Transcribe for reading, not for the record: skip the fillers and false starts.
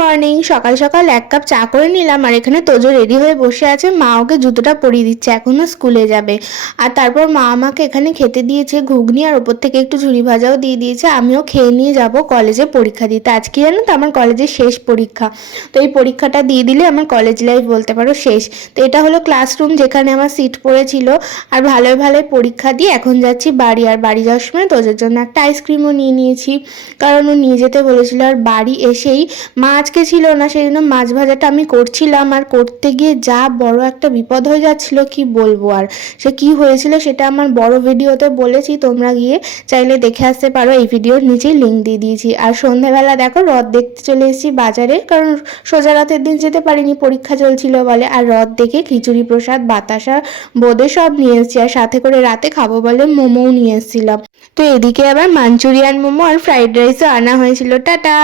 Morning. সকাল সকাল এক কাপ চা করে নিলাম আর এখানে তোজো রেডি হয়ে বসে আছে। মা ওকে জুতোটা পরিয়ে দিচ্ছে, এখনো স্কুলে যাবে। আর তারপর মা আমাকে এখানে খেতে দিয়েছে ঘুগনি, আর ওপর থেকে একটু ঝুড়ি ভাজাও দিয়ে দিয়েছে। আমিও খেয়ে নিয়ে যাব কলেজে পরীক্ষা দিতে। আজকে জানো তো আমার কলেজের শেষ পরীক্ষা। তো এই পরীক্ষাটা দিয়ে দিলে আমার কলেজ লাইফ বলতে পারো শেষ। তো এটা হলো ক্লাসরুম যেখানে আমার সিট পড়েছিল। আর ভালোই ভালোই পরীক্ষা দিয়ে এখন যাচ্ছি বাড়ি। আর বাড়ি যাওয়ার সময় তোজোর জন্য একটা আইসক্রিমও নিয়ে নিয়েছি, কারণ ও নিয়ে যেতে বলেছিল। আর বাড়ি এসেই মা আজকে ছিল না, সেই জন্য মাছ ভাজাটা আমি করছিলাম। আর করতে গিয়ে যা বড় একটা বিপদ হয়ে যাচ্ছিল কি বলবো। আর সে কি হয়েছিল সেটা আমার বড় ভিডিওতে বলেছি, তোমরা গিয়ে চাইলে দেখে আসতে পারো। এই ভিডিওর নিচেই লিঙ্ক দিয়ে দিয়েছি। আর সন্ধ্যাবেলা দেখো রথ দেখতে চলে এসেছি বাজারে, কারণ সোজা রাতের দিন যেতে পারিনি, পরীক্ষা চলছিল বলে। আর রথ দেখে খিচুড়ি প্রসাদ বাতাসা বোঁদে সব নিয়ে এসেছি, আর সাথে করে রাতে খাবো বলে মোমোও নিয়ে এসেছিলাম। তো এদিকে আবার মাঞ্চুরিয়ান মোমো আর ফ্রাইড রাইসও আনা হয়েছিল। টাটা।